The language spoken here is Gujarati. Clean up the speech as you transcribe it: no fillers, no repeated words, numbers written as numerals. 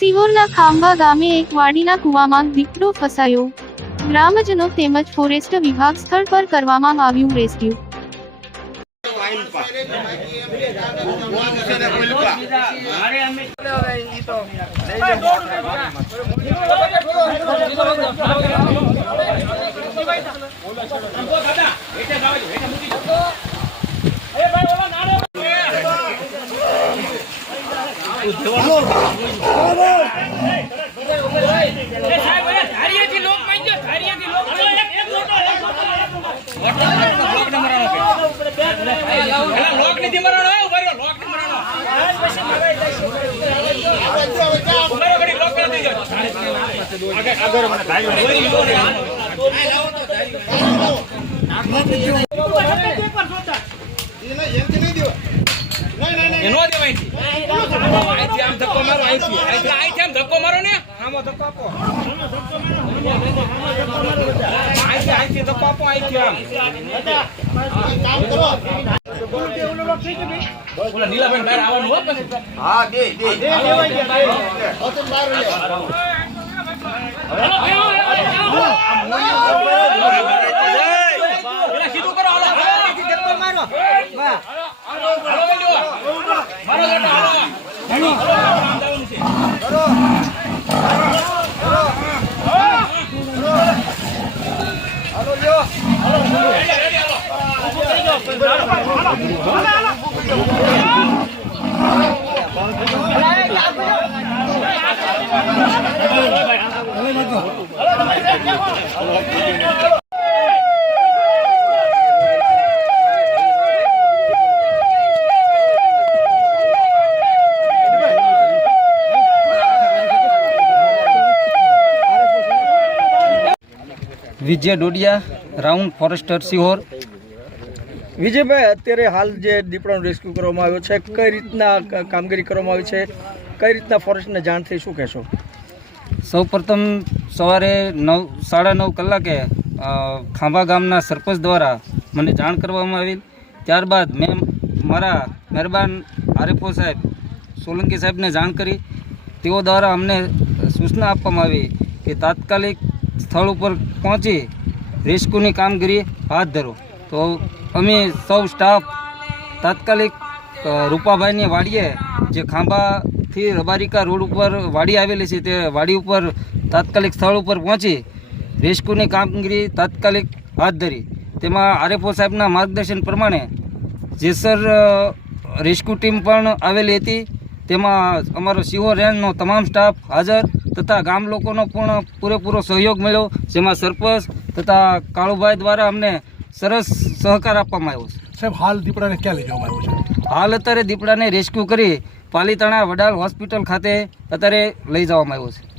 સિહોરના ખાંભા ગામે એક વાડીના કૂવામાં દીપડો ફસાયો। ગ્રામજનો તેમજ ફોરેસ્ટ વિભાગ સ્થળ પર કરવામાં આવ્યું રેસ્ક્યુ। विजय डोडिया राउंड फॉरेस्टर सिहोर। विजय भाई अत्यारे हाल जे દીપડાનો રેસ્ક્યુ કરવામાં આવ્યો છે કઈ રીતના કામગીરી કરવામાં આવી છે કઈ રીતના ફોરેસ્ટને જાણ થઈ શું કહેશો? સૌ પ્રથમ સવારે 9:30 કલાકે ખાંભા ગામના સરપંચ દ્વારા મને જાણ કરવામાં આવી। ત્યારબાદ મેં મારા મહેરબાન આરએફઓ સાહેબ સોલંકી સાહેબને જાણ કરી। તેઓ દ્વારા અમને સૂચના આપવામાં આવી કે તાત્કાલિક સ્થળ ઉપર પહોંચી રેસ્ક્યુની કામગીરી હાથ ધરો। તો અમે સૌ સ્ટાફ તાત્કાલિક રૂપાભાઈની વાડીએ જે ખાંભાથી રબારિકા રોડ ઉપર વાડી આવેલી છે તે વાડી ઉપર તાત્કાલિક સ્થળ ઉપર પહોંચી રેસ્ક્યુની કામગીરી તાત્કાલિક હાથ ધરી। તેમાં આરએફઓ સાહેબના માર્ગદર્શન પ્રમાણે જેસર રેસ્ક્યુ ટીમ પણ આવેલી હતી। તેમાં અમારો સિહોર રેન્જનો તમામ સ્ટાફ હાજર તથા ગામ લોકોનો પણ પૂરેપૂરો સહયોગ મળ્યો, જેમાં સરપંચ તથા કાળુભાઈ દ્વારા અમને સરસ સહકાર આપવામાં આવ્યો છે। સાહેબ હાલ દીપડાને ક્યાં લઈ જવામાં આવ્યો છે? હાલ અત્યારે દીપડાને રેસ્ક્યુ કરી પાલીતાણા વડાલ હોસ્પિટલ ખાતે અત્યારે લઈ જવામાં આવ્યો છે।